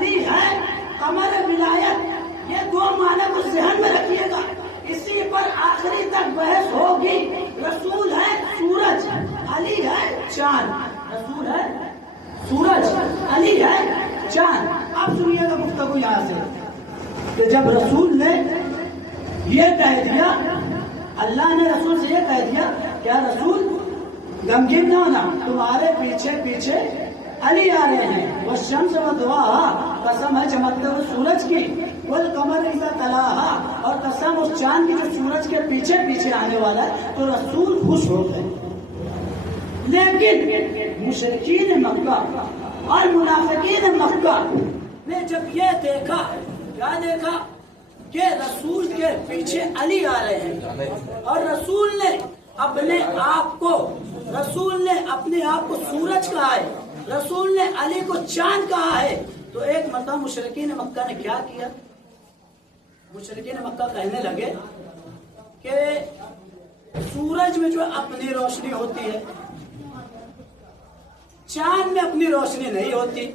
علی ہے قمر ولایت، یہ دو معنی کو ذہن میں رکھیے گا، اسی پر آخری تک بحث ہوگی۔ رسول ہے سورج، علی ہے چاند، رسول ہے سورج، علی ہے چاند۔ اب سنیے گا گفتگو یہاں سے کہ جب رسول نے یہ کہہ دیا، اللہ نے رسول سے یہ کہہ دیا، کیا رسول غمگین نہ ہونا، تمہارے پیچھے پیچھے علی آ رہے ہیں، والشمس وضحاها، قسم ہے چمکتے ہوئے سورج کی، والقمر اذا تلاها، اور قسم اس چاند کی جو سورج کے پیچھے پیچھے آنے والا ہے، تو رسول خوش ہو گئے۔ لیکن مشرکین مکہ اور منافقین مکہ نے جب یہ دیکھا، کیا دیکھا کہ رسول کے پیچھے علی آ رہے ہیں، اور رسول نے اپنے آپ کو سورج کہا ہے، رسول نے علی کو چاند کہا ہے، تو ایک مرتبہ مشرکین مکہ نے کیا کیا؟ مشرکین مکہ کہنے لگے کہ سورج میں جو اپنی روشنی ہوتی ہے، چاند میں اپنی روشنی نہیں ہوتی،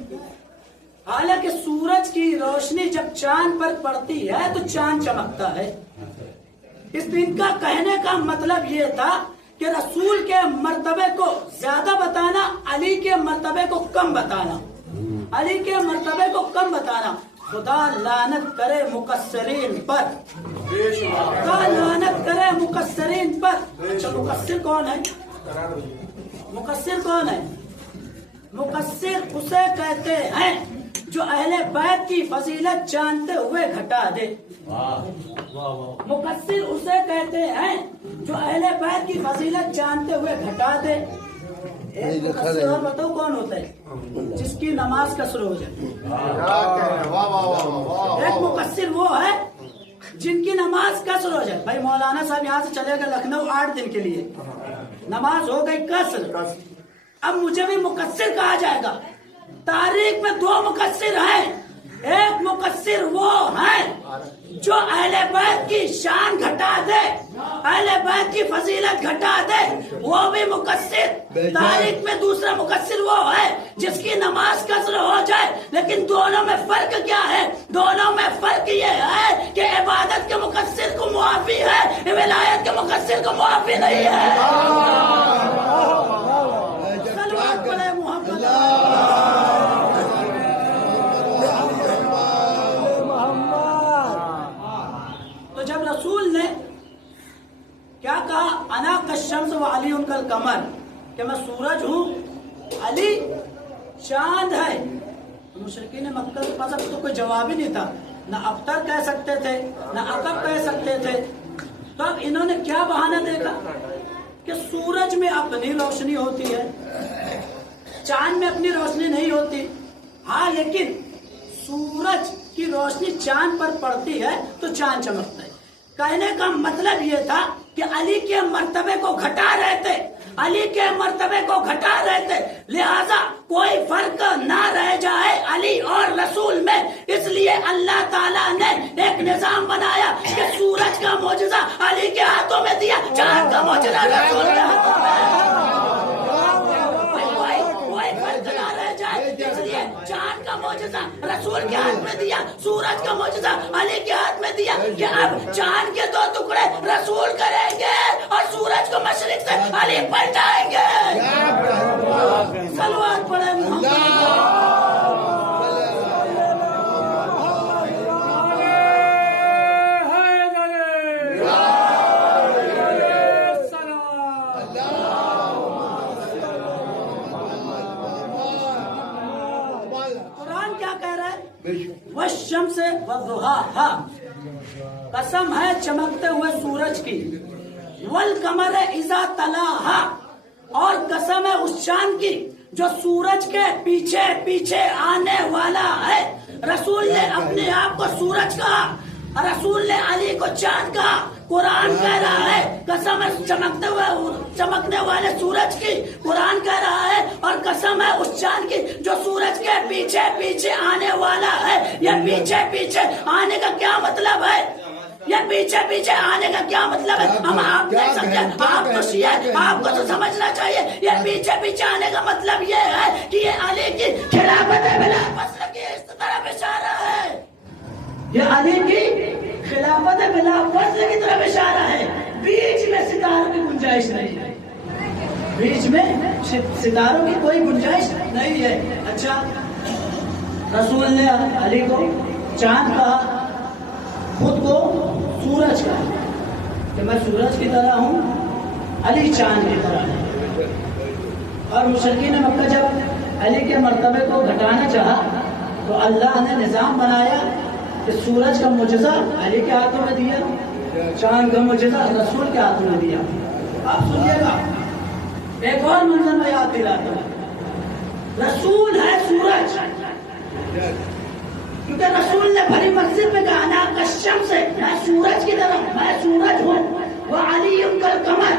حالانکہ سورج کی روشنی جب چاند پر پڑتی ہے تو چاند چمکتا ہے۔ اس دن کا کہنے کا مطلب یہ تھا کہ رسول کے مرتبے کو زیادہ بتانا، علی کے مرتبے کو کم بتانا، علی کے مرتبے کو کم بتانا۔ خدا لعنت کرے مقصرین پر، خدا لعنت کرے مقصرین پر۔ اچھا مقصر کون ہے؟ مقصر کون ہے؟ مقصر اسے کہتے ہیں جو اہل بیت کی فضیلت جانتے ہوئے گھٹا دے۔ مقصر اسے کہتے ہیں جو اہل بیت کی فضیلت جانتے ہوئے گھٹا دے۔ ایک مقصر اور بتاؤ کون ہوتا ہے؟ جس کی نماز قصر ہو جائے۔ ایک مقصر وہ ہے جن کی نماز قصر ہو جائے۔ بھائی مولانا صاحب یہاں سے چلے گئے لکھنؤ 8 دن کے لیے، نماز ہو گئی قصر، اب مجھے بھی مقصر کہا جائے گا۔ تاریخ میں 2 مقصر ہیں، ایک مقصر وہ ہے جو اہل بیت کی شان گھٹا دے، اہل بیت کی فضیلت گھٹا دے، وہ بھی مقصر۔ تاریخ میں دوسرا مقصر وہ ہے جس کی نماز قصر ہو جائے، لیکن دونوں میں فرق کیا ہے؟ دونوں میں فرق یہ ہے کہ عبادت کے مقصر کو معافی ہے، ولایت کے مقصر کو معافی نہیں ہے۔ تو جب رسول نے کیا کہا، انا کالشمس وعلی کالقمر، کہ میں سورج ہوں، علی چاند ہے، تو مشرکین مکہ کے پاس اب تو کوئی جواب ہی نہیں تھا، نہ ابتر کہہ سکتے تھے نہ عقب کہہ سکتے تھے۔ تو اب انہوں نے کیا بہانہ دیکھا کہ سورج میں اپنی روشنی ہوتی ہے، چاند میں اپنی روشنی نہیں ہوتی۔ ہاں لیکن سورج کی روشنی چاند پر پڑتی ہے تو چاند چمکتا ہے۔ کہنے کا مطلب یہ تھا کہ علی کے مرتبے کو گھٹا رہے تھے، علی کے مرتبے کو گھٹا رہے تھے، لہذا کوئی فرق نہ رہ جائے علی اور رسول میں۔ اس لیے اللہ تعالیٰ نے ایک نظام بنایا کہ سورج کا معجزہ علی کے ہاتھوں میں دیا، چاند کا معجزہ رسول کے ہاتھوں میں۔ چاند کا معجزہ رسول کے ہاتھ میں دیا، سورج کا معجزہ علی کے ہاتھ میں دیا، کہ اب چاند کے 2 ٹکڑے رسول کریں گے اور سورج کو مشرق سے علی پلٹائیں گے۔ صلوات پڑھیں محمد۔ والشمس وضحاها، قسم ہے چمکتے ہوئے سورج کی، والقمر اذا تلاها، اور قسم ہے اس چاند کی جو سورج کے پیچھے پیچھے آنے والا ہے۔ رسول نے اپنے آپ کو سورج کہا، رسول نے علی کو چاند کہا۔ قرآن کہہ رہا ہے قسم ہے چمکنے والے سورج کی، قرآن کہہ رہا ہے، اور قسم ہے اس چاند کی جو سورج کے پیچھے پیچھے آنے والا ہے۔ یہ پیچھے پیچھے آنے کا کیا مطلب ہے؟ یہ پیچھے پیچھے آنے کا کیا مطلب ہے؟ ہم آپ نہیں سمجھے، آپ تو شیعہ ہیں، آپ کو تو سمجھنا چاہیے۔ یہ پیچھے پیچھے آنے کا مطلب یہ ہے کہ یہ علی کی خلافت ہے، بلا فصل کی اس طرح یہ علی کی خلافت بلا فصل کی طرف اشارہ ہے. بیچ میں ستاروں کی گنجائش نہیں ہے, بیچ میں ستاروں کی کوئی گنجائش نہیں ہے. اچھا, رسول نے علی کو چاند کہا, خود کو سورج کہا کہ میں سورج کی طرح ہوں, علی چاند کی طرح ہے. اور مشرکین مکہ جب علی کے مرتبے کو گھٹانا چاہا تو اللہ نے نظام بنایا کہ سورج کا معجزہ علی کے ہاتھوں میں دیا, چاند کا معجزہ رسول کے ہاتھوں میں دیا. آپ سنیے گا, ایک اور منظر میں یاد دلاتا ہوں. رسول ہے سورج, کیونکہ رسول نے بھری مسجد میں کہا انا کالشمس, میں سورج کی طرح, میں سورج ہوں. وعلی کالقمر,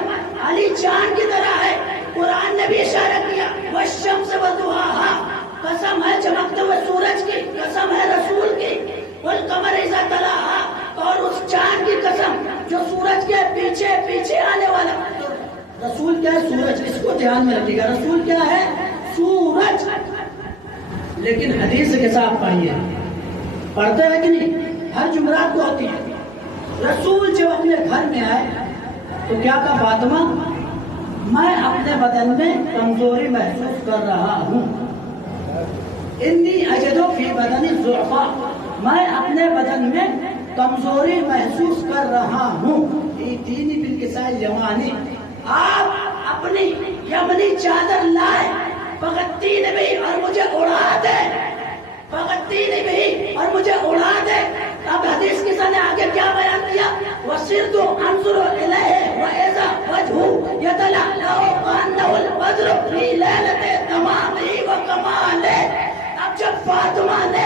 علی چاند کی طرح ہے. قرآن نے بھی اشارہ کیا والشمس وضحاها, قسم ہے چمکتے ہوئے سورج کی, قسم ہے رسول کی. والقمر اذا تلاها, اور اس چاند کی قسم جو سورج کے پیچھے پیچھے آنے والا. رسول کیا ہے؟ سورج. اس کو دھیان میں رکھیے گا, رسول کیا ہے؟ سورج. لیکن حدیث کے ساتھ پڑھیے, پڑھتے ہیں کہ نہیں؟ ہر جمعرات کو ہوتی ہے. رسول جب اپنے گھر میں آئے تو کیا کہا فاطمہ, میں اپنے بدن میں کمزوری محسوس کر رہا ہوں. انی اجد فی بدنی ضعفا, میں اپنے بدن میں کمزوری محسوس کر رہا ہوں. ایتینی بالکساء الیمانی, آپ اپنی یمنی چادر لائے, فقط 3 بھی اور مجھے اڑا دے, فقط 3 بھی اور مجھے اڑا دے. اب حدیث کی نے آگے کیا بیان کیا؟ وَصِرْتُ أَنْظُرُ إِلَيْهِ وَإِذَا وَجْهُهُ يَتَلَأْلَأُ كَأَنَّهُ الْبَدْرُ فِي لَيْلَةِ تَمَامِهِ وَكَمَالِهِ. اب جب فاطمہ نے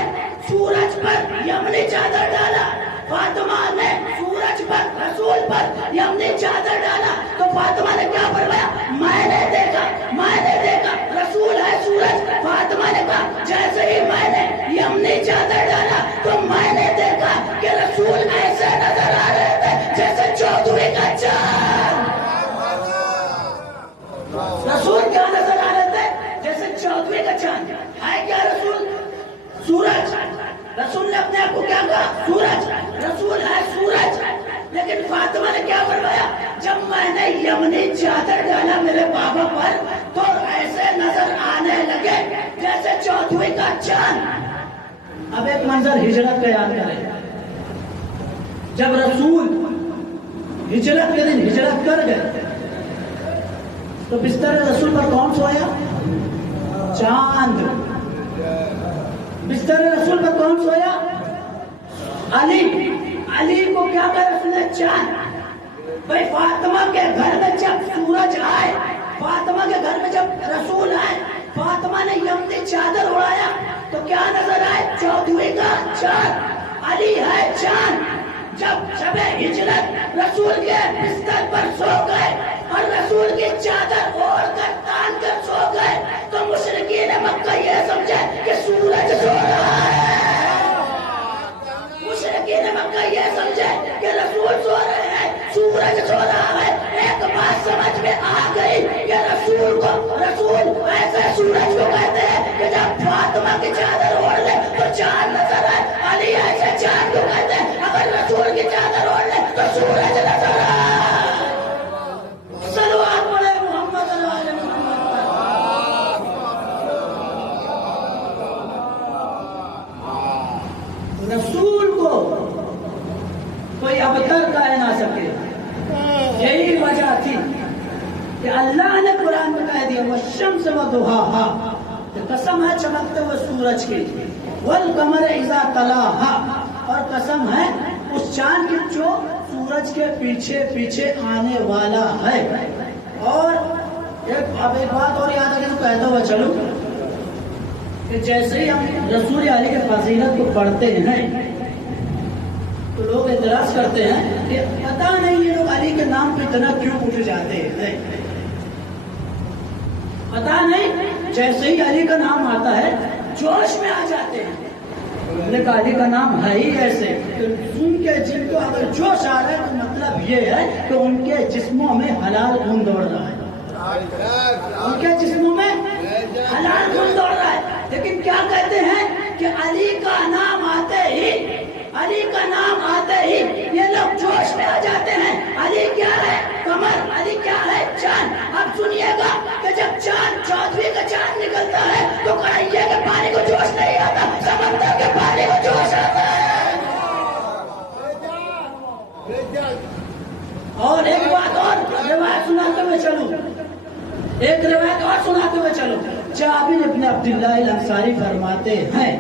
سورج پر یمنی چادر ڈالا, فاطمہ نے سورج پر, رسول پر یمنی چادر ڈالا, تو فاطمہ نے کیا فرمایا؟ میں نے دیکھا, میں نے دیکھا, رسول ہے سورج. فاطمہ نے کہا جیسے ہی میں نے یمنی چادر ڈالا تو میں نے دیکھا کہ رسول ایسے نظر آ رہے تھے جیسے چودھویں کا چاند. رسول کیا نظر آ رہے تھے؟ جیسے چودھویں کا چاند. ہے کیا رسول؟ سورج. رسول نے اپنے آپ کو کیا کہا؟ سورج. رسول ہے سورج. لیکن فاطمہ نے کیا فرمایا؟ جب میں نے یمنی چادر ڈالا میرے بابا پر تو ایسے نظر آنے لگے جیسے چودھویں کا چاند. اب ایک منظر ہجرت کا یاد کریں. جب رسول ہجرت کے دن ہجرت کر گئے تو بستر رسول پر کون سویا؟ چاند. بستر رسول پر کون سویا؟ علی. علی کو کیا کہا رسول نے؟ چاند. بھائی فاطمہ کے گھر میں جب سورج آئے, فاطمہ کے گھر میں جب رسول آئے, فاطمہ نے یمنی چادر اڑایا تو کیا نظر آئے؟ چودھویں کا چاند. علی ہے چاند. جب شب ہجرت رسول کے بستر پر سو گئے اور رسول کی چادر اوڑھ کر تان کر سو گئے تو مشرکین مکہ یہ سمجھے کہ سورج سو رہا ہے. مشرکین مکہ یہ سمجھے کہ رسول سو رہے ہیں, سورج سو رہا ہے. ایک بات سمجھ میں آ گئی کہ رسول ایسے سورج کو کہتے ہیں کہ جب فاطمہ کی چادر اوڑھ لے تو چاند نظر آئے. علی ایسے چاند کو کہتے ہیں اگر رسول کی چادر اوڑھ لے تو سورج نظر آئے. صلوات پڑھے محمد صلی اللہ علیہ وسلم. رسول کو کوئی ابتر کہہ نہ سکے. یہی وجہ تھی کہ اللہ نے قرآن میں کہہ دیا والشمس وضحاها, قسم ہے چمکتے ہوئے سورج کی. والقمر اذا تلاها, اور قسم ہے اس چاند کی جو سورج کے پیچھے پیچھے آنے والا ہے. اور اب ایک بات اور یاد رکھیں تو کہتا ہوا چلو کہ جیسے ہی ہم رسول علی کے فضیلت کو پڑھتے ہیں تو لوگ اعتراض کرتے ہیں کہ پتہ نہیں یہ لوگ علی کے نام پہ اتنا کیوں اٹھ جاتے ہیں. پتہ نہیں, جیسے ہی علی کا نام آتا ہے جوش میں آ جاتے ہیں. نے کہا علی کا نام ہے ہی ایسے کہ ان کے جن کو اگر جوش آ رہا ہے تو مطلب یہ ہے کہ ان کے جسموں میں حلال خون دوڑ رہا ہے. ان کے جسموں میں حلال خون دوڑ رہا ہے. لیکن کیا کہتے ہیں کہ علی کا نام آتے ہی, علی عبداللہ الانصاری فرماتے ہیں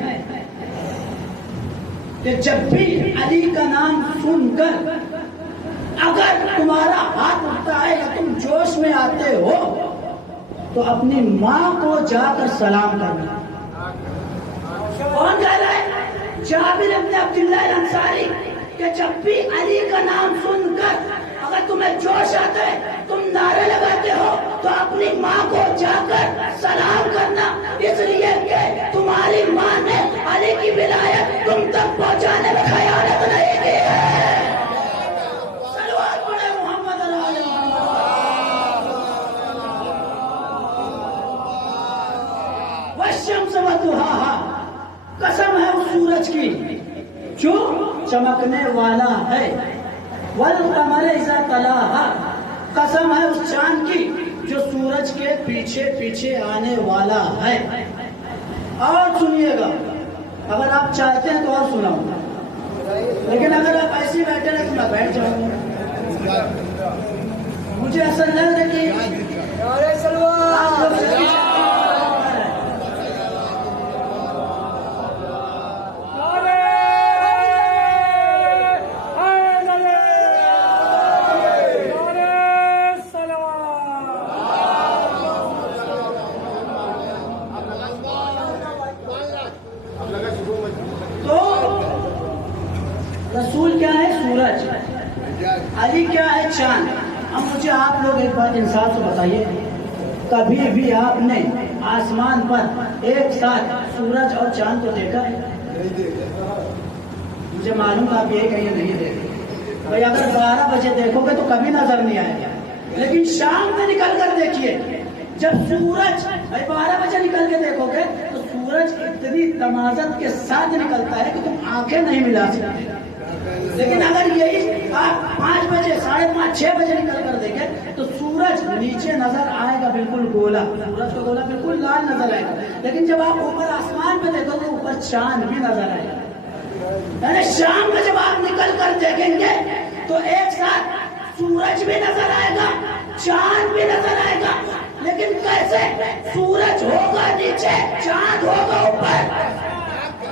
کہ جب بھی علی کا نام سن کر اگر تمہارا ہاتھ اٹھتا ہے یا تم جوش میں آتے ہو تو اپنی ماں کو جا کر سلام کرنا. کون کہہ رہا ہے؟ جابر بن عبداللہ الانصاری کہ جب بھی علی کا نام سن کر اگر تمہیں جوش آتا ہے تم نعرے لگاتے ہو تو اپنی ماں کو جا کر سلام کرنا، اس لیے کہ تمہاری ماں نے علی کی ولایت تم تک پہنچانے میں خیانت نہیں کی ہے. والشمس وضحاها، قسم ہے اس سورج کی جو چمکنے والا ہے. والقمر اذا تلاها، قسم ہے اس چاند کی جو سورج کے پیچھے پیچھے آنے والا ہے. اور سنیے گا، اگر آپ چاہتے ہیں تو اور سناؤں، لیکن اگر آپ ایسے بیٹھے رہے تو میں بیٹھ جاؤں گا. مجھے ایسا لگ رہا کہ آپ لوگ رسول کیا ہے؟ سورج. علی کیا ہے؟ چاند. اب مجھے آپ لوگ ایک بات انصاف سے بتائیے، کبھی بھی آپ نے آسمان پر ایک ساتھ سورج اور چاند کو دیکھا ہے؟ مجھے معلوم آپ یہ کہیں نہیں دیکھے. بھائی اگر 12 بجے دیکھو گے تو کبھی نظر نہیں آئے گا، لیکن شام میں نکل کر دیکھیے، جب سورج 12 بجے نکل کے دیکھو گے تو سورج اتنی تمازت کے ساتھ نکلتا ہے کہ تم آنکھیں نہیں ملا سکتے. لیکن اگر یہی آپ 5 بجے 5:30 6 بجے نکل کر دیکھیں تو سورج نیچے نظر آئے گا بالکل گولا، سورج کا گولا بالکل لال نظر آئے گا. لیکن جب آپ اوپر آسمان پہ دیکھو گے اوپر چاند بھی نظر آئے گا. یعنی شام میں جب آپ نکل کر دیکھیں گے تو ایک ساتھ سورج بھی نظر آئے گا، چاند بھی نظر آئے گا. لیکن کیسے؟ سورج ہوگا نیچے، چاند ہوگا اوپر.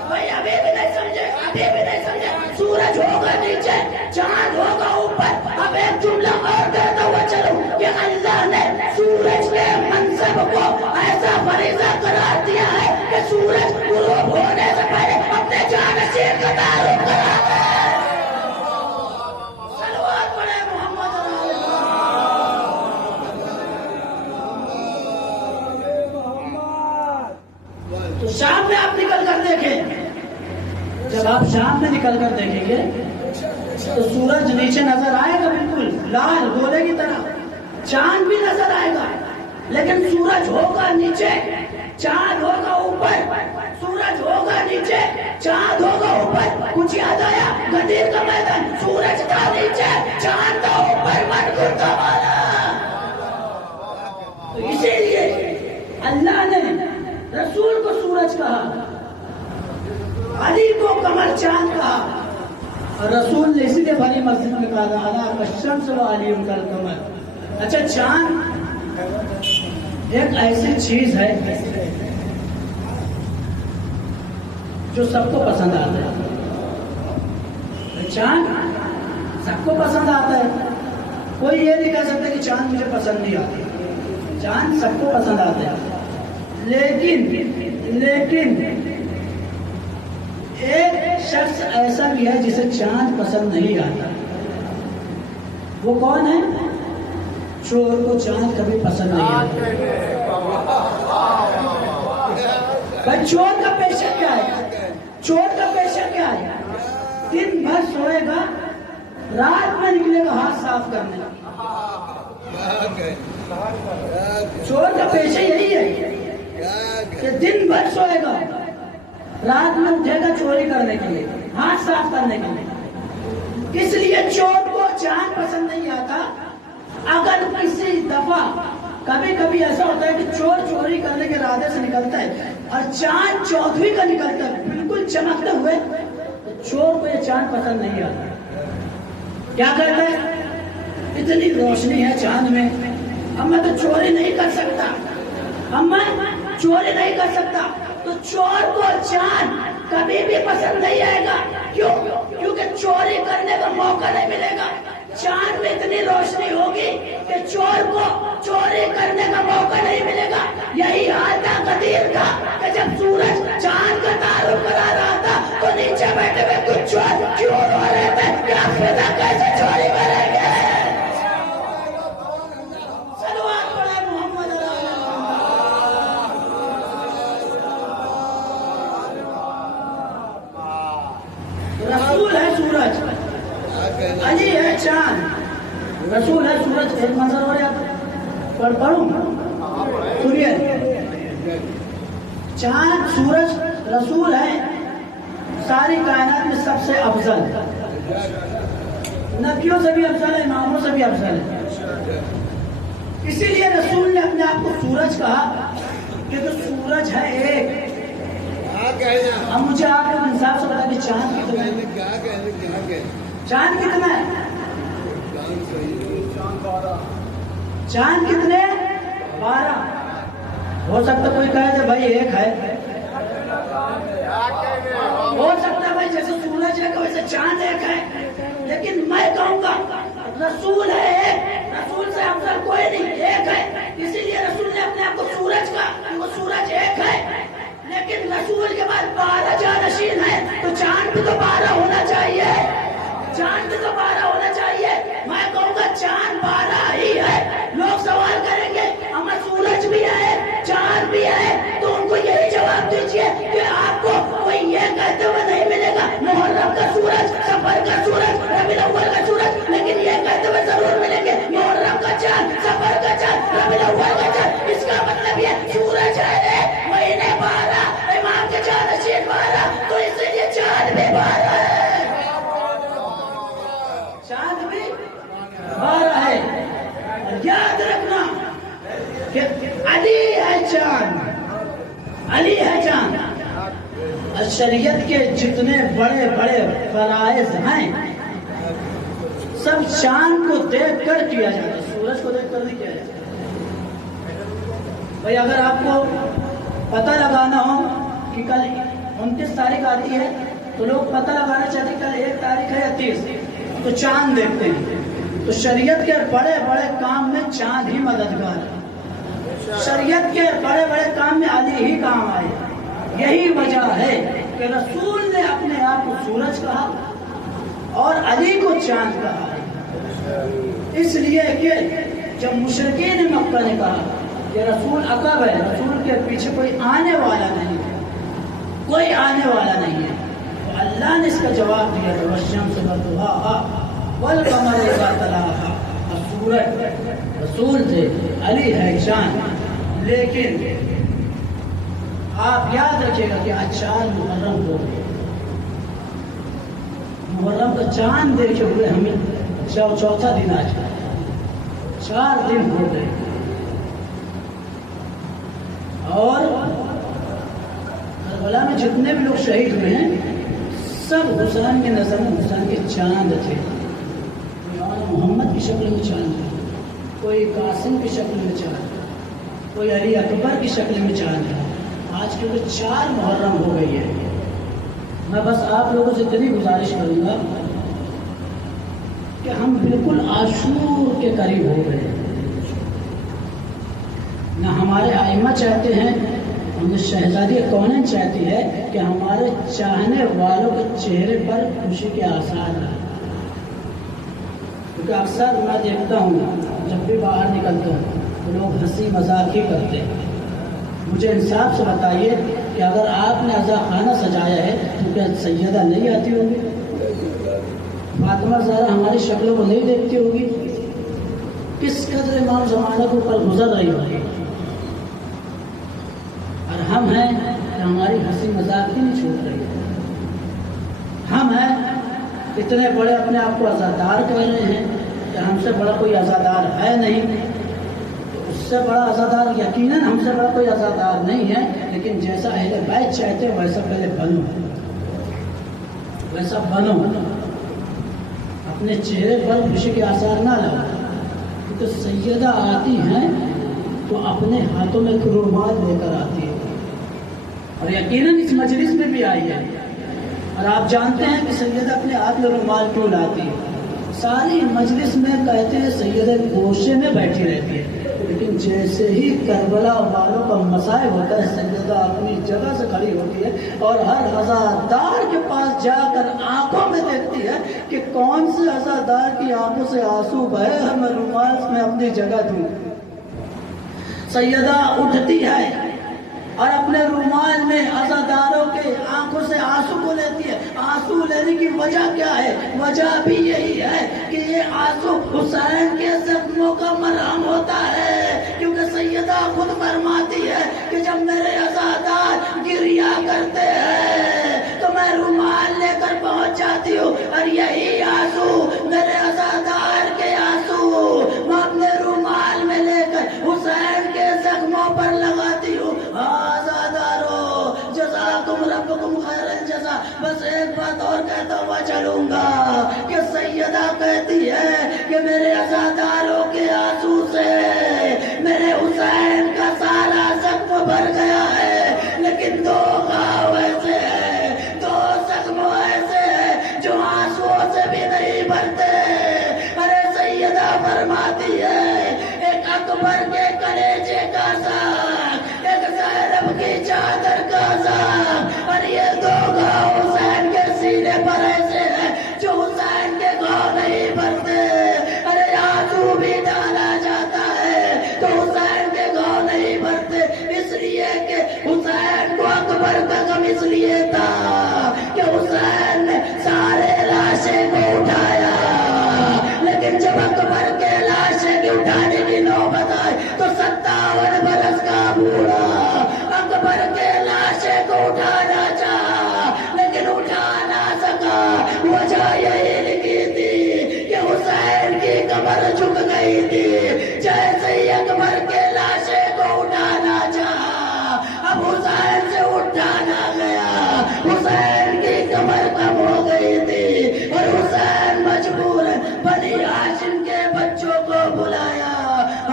بھائی ابھی بھی نہیں سمجھے، ابھی بھی نہیں سمجھے. سورج ہوگا نیچے، چاند ہوگا اوپر. اب ایک جملہ اور کہتا ہوا چلوں کہ اللہ نے سورج کے منصب کو ایسا فریضہ قرار دیا ہے کہ سورج غروب ہونے سے پہلے اپنے جانشین کا تعارف کرا دے. صلوات پڑھے محمد تو شام میں آپ نکل کر دیکھیں، جب آپ شام میں نکل کر دیکھیں گے تو سورج نیچے نظر آئے گا بالکل لال گولے کی طرح، چاند بھی نظر آئے گا. لیکن سورج ہوگا نیچے، چاند ہوگا اوپر. سورج ہوگا نیچے، چاند ہوگا اوپر. کچھ یاد آیا؟ غدیر کا میدان، سورج تھا نیچے، چاند تھا اوپر، منگل تھا والا. تو اسی لیے اللہ نے رسول کو سورج کہا، علی کو قمر چاند کہا. اور رسول نے اسی لیے بھری مسجد میں کہا علی الشمس و علی القمر. اچھا چاند ایک ایسی چیز ہے جو سب کو پسند آتا ہے. چاند سب کو پسند آتا ہے، کوئی یہ نہیں کہہ سکتا کہ چاند مجھے پسند نہیں آتا. چاند سب کو پسند آتا ہے. لیکن ایک شخص ایسا بھی ہے جسے چاند پسند نہیں آتا. وہ کون ہے؟ چور کو چاند کبھی پسند نہیں آتا. بھائی چور کا پیشہ کیا ہے؟ چور کا پیشہ کیا ہے؟ دن بھر سوئے گا، رات میں نکلے گا ہاتھ صاف کرنے. چور کا پیشہ یہی ہے کہ دن بھر سوئے گا، رات میں اٹھے گا چوری کرنے کے لیے، ہاتھ صاف کرنے کے لیے. اس لیے چور کو چاند پسند نہیں آتا. اگر کسی دفعہ کبھی کبھی ایسا ہوتا ہے کہ چور چوری کرنے کے ارادے سے نکلتا ہے اور چاند چودھویں کا نکلتا ہے بالکل چمکتے ہوئے، تو چور کو یہ چاند پسند نہیں آتا. کیا کرتا ہے؟ اتنی روشنی ہے چاند میں، اب میں تو چوری نہیں کر سکتا، اب میں چوری نہیں کر سکتا تو چور کو چاند کبھی بھی پسند نہیں آئے گا. کیوں؟ کیونکہ چوری کرنے کا موقع نہیں ملے گا. چاند میں اتنی روشنی ہوگی کہ چور کو چوری کرنے کا موقع نہیں ملے گا. یہی حال تھا قدیر کا کہ جب سورج چاند کا تعارف کرا رہا تھا تو نیچے بیٹھے ہوئے کچھ چور کیوں رو رہے تھے کہ آپ فضا کیسے چوری کریں گے. صلوات پڑھیں محمد رسول ہے سورج، علی ہے چاند. رسول ہے سورج. ایک منظر ہو رہا پڑھوں سنیے. چاند سورج رسول ہے ساری کائنات میں سب سے افضل. نبیوں سے بھی افضل ہے، اماموں سے بھی افضل ہے. اسی لیے رسول نے اپنے آپ کو سورج کہا کہ تو سورج ہے ایک. اب مجھے آپ کو انصاف سے بتا کہ چاند کتنا ہے؟ چاند کتنا ہے؟ چاند کتنے؟ 12. ہو سکتا کوئی کہے کہ بھائی ایک ہے، ہو سکتا ہے بھائی جیسے سورج ہے ویسے چاند ایک ہے. لیکن میں کہوں گا رسول ہے ایک، رسول سے افضل کوئی نہیں، ایک ہے. اسی لیے رسول نے اپنے آپ کو سورج کہا، وہ سورج ایک ہے. لیکن رسول کے بعد 12 جانشین ہے تو چاند بھی تو 12 ہونا چاہیے. چاند بھی تو 12 ہونا چاہیے. میں کہوں گا چاند 12 ہی ہے. لوگ سوال کریں گے ہمیں سورج بھی ہے چاند بھی ہے، تو ان کو یہی جواب دیجیے کہ آپ کو کوئی یہ کہتے ہوئے نہیں ملے گا محرم کا سورج، سفر کا سورج، ربیع الاول کا سورج، لیکن یہ کہتے ہوئے ضرور ملیں گے محرم کا چاند، سفر کا چاند، ربیع الاول کا چاند. اس کا مطلب یہ سورج ہے مہینے 12، امام کے جانشین 12، تو اسی لیے چاند بھی 12 ہے. چاند بھی 12 ہے. یاد رکھنا کہ علی ہے چاند، علی ہے چاند. شریعت کے جتنے بڑے بڑے فرائض ہیں سب چاند کو دیکھ کر کیا جاتا ہے، سورج کو دیکھ کر نہیں کیا جاتا. بھائی اگر آپ کو پتہ لگانا ہو کہ کل 29 تاریخ آتی ہے تو لوگ پتہ لگانا چاہتے ہیں کل 1 تاریخ ہے یا 30، تو چاند دیکھتے ہیں. تو شریعت کے بڑے بڑے کام میں چاند ہی مددگار ہے. شریعت کے بڑے بڑے کام میں علی ہی کام آئے. یہی وجہ ہے کہ رسول نے اپنے آپ کو سورج کہا اور علی کو چاند کہا. اس لیے کہ جب مشرکین مکہ نے کہا کہ رسول عقب ہے، رسول کے پیچھے کوئی آنے والا نہیں ہے، کوئی آنے والا نہیں ہے، تو اللہ نے اس کا جواب دیا تھا والشمس وضحاها والقمر اذا تلاها. سورج رسول تھے، علی ہے چاند. لیکن آپ یاد رکھیے گا کہ آج چاند محرم ہو گئے. محرم کا چاند دیکھے ہوئے ہمیں چوتھا دن آج 4 دن ہو گئے. اور کربلا میں جتنے بھی لوگ شہید ہوئے ہیں سب حسین کے نظر میں حسین کے چاند تھے. محمد کی شکل میں چاند تھے، کوئی قاسم کی شکل میں چاند، کوئی علی اکبر کی شکل میں چاند ہے. آج کیونکہ 4 محرم ہو گئی ہے. میں بس آپ لوگوں سے اتنی گزارش کروں گا کہ ہم بالکل عاشور کے قریب ہو گئے. نہ ہمارے ائمہ چاہتے ہیں، ہم شہزادی کونین چاہتی ہے کہ ہمارے چاہنے والوں کے چہرے پر خوشی کے آثار ہیں. کیونکہ اکثر میں دیکھتا ہوں جب بھی باہر نکلتا ہوں تو لوگ ہنسی مذاق ہی کرتے ہیں. مجھے انصاف سے بتائیے کہ اگر آپ نے عزا خانہ سجایا ہے تو کیا سیدہ نہیں آتی ہوگی؟ فاطمہ زہرا ہماری شکلوں کو نہیں دیکھتی ہوگی؟ کس قدر امام زمانہ کو پر گزر رہی ہوگی. اور ہم ہیں کہ ہماری ہنسی مذاق ہی نہیں چھوٹ رہی. ہم ہیں اتنے بڑے اپنے آپ کو عزادار کہہ رہے ہیں کہ ہم سے بڑا کوئی عزادار ہے نہیں. اس سے بڑا عزادار یقیناً ہم سے بڑا کوئی عزادار نہیں ہے. لیکن جیسا اہل بیت چاہتے ہیں ویسا پہلے بنو، ویسا بنو. اپنے چہرے پر خوشی کے آثار نہ لاؤ. کیونکہ سیدہ آتی ہیں تو اپنے ہاتھوں میں ایک رومال لے کر آتی ہے. اور یقیناً اس مجلس میں بھی آئی ہے. اور آپ جانتے ہیں کہ سیدہ اپنے ہاتھ میں رومال کیوں لاتی ہے. ساری مجلس میں کہتے ہیں سیدہ گوشے میں بیٹھی رہتی ہے، لیکن جیسے ہی کربلا والوں کا مسائب ہوتا ہے سیدہ اپنی جگہ سے کھڑی ہوتی ہے اور ہر عزادار کے پاس جا کر آنکھوں میں دیکھتی ہے کہ کون سے عزادار کی آنکھوں سے آنسو بہے اور میں رومال میں اپنی جگہ دوں. سیدہ اٹھتی ہے اور اپنے رومال میں عزاداروں کے آنکھوں سے آنسو کو لیتی ہے. آنسو لینے کی وجہ کیا ہے؟ وجہ بھی یہی ہے کہ یہ آنسو حسین کے زخموں کا مرہم ہوتا ہے، کیونکہ سیدہ خود فرماتی ہے کہ جب میرے عزادار گریا کرتے ہیں تو میں رومال لے کر پہنچ جاتی ہوں اور یہی آنسو میرے عزادار کے آنسو میں اپنے رومال میں لے کر حسین کے زخموں پر لگاتی ہوں. جزاکم ربکم خیر الجزا. بس ایک بات اور کہتا ہوا چلوں گا کہ سیدہ کہتی ہے کہ میرے عزاداروں کے آنسو سے میرے حسین کا سارا زخم بھر گیا ہے، لیکن دو گھاؤ ایسے ہیں، دو زخم ایسے ہیں جو آنسو سے بھی نہیں بھرتے. ارے سیدہ فرماتی ہے ایک اکبر کے کلیجے کا زخم، ایک زینب کی چادر کا زخم، اور یہ دو گھاؤ حسین کے سینے پر ایسے ہیں جو حسین کے گھاؤ نہیں بھرتے. ارے آنسو بھی ڈالا جاتا ہے تو حسین کے گھاؤ نہیں بھرتے، اس لیے کہ حسین کو اکبر کا غم اس لیے تھا کہ حسین نے سارے لاشیں کو اٹھایا، لیکن جب اکبر کے لاشیں کی اٹھانے کی نوبت آئی تو 57 برس کا بوڑھا اکبر کے لاشیں کو اٹھانا چاہا لیکن اٹھا نہ سکا. وجہ یہی لکھی تھی کہ حسین کی کمر جھک گئی تھی. جیسے ہی اکبر کے لاشیں کو اٹھانا چاہا اب حسین سے اٹھانا گیا، حسین کی کمر کم ہو گئی تھی اور حسین مجبور بنی ہاشم کے بچوں کو بلایا.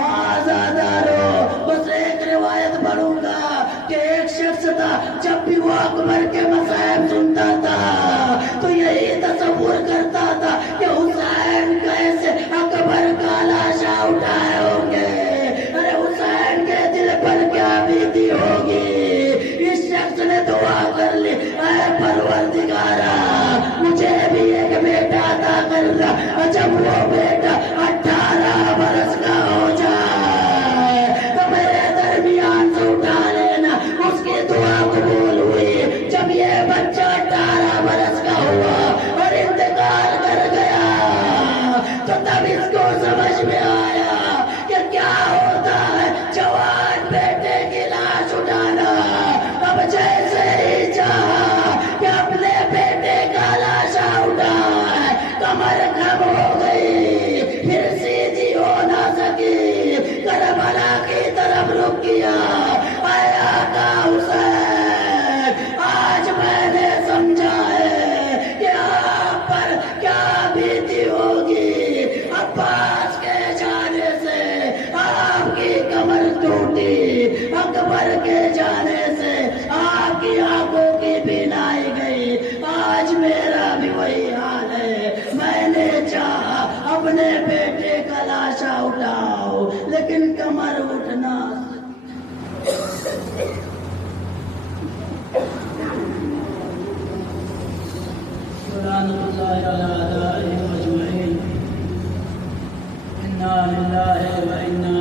آزادارو بس ایک روایت پڑھوں گا کہ ایک شخص تھا جب بھی وہ اکبر کے مصائب سنتا تھا تو یہی تصور کرتا تھا کہ حسین کیسے اکبر کا لاشا اٹھائے ہوں گے. ارے حسین کے دل پر کیا بیتی ہوگی. اس شخص نے دعا کر لی، اے پروردگارا مجھے بھی ایک بیٹا عطا کرنا. جب وہ بیٹا 18 برس کا ہو جائے تو میرے درمیان سے اٹھا لینا. اس کی دعا قبول ہوئی. جب یہ بچہ 18 برس کا ہوا اور انتقال کر گیا تو تب اس کو سمجھ میں آیا کہ کیا ہوتا ہے جوان بیٹے کی لاش اٹھانا. اب جیسے ہی چاہا کہ اپنے بیٹے کا لاشا اٹھائے کمر کم ہو گئی، پھر سیدھی ہو نہ سکی، کربلا کی طرف رک گیا. اے آقا حسین آج میں نے سمجھا ہے کہ آپ پر کیا بیتی ہوگی. عباس کے جانے سے آپ کی کمر ٹوٹی، اکبر کے جانے سے آپ کی آنکھوں کی بینائی گئی. آج میرا بھی وہی حال ہے. میں نے چاہا اپنے بیٹے کا لاشا اٹھاؤ لیکن کمر اٹھنا سبحان اللہ علی اعدائہ اجمعین. انا للہ و انا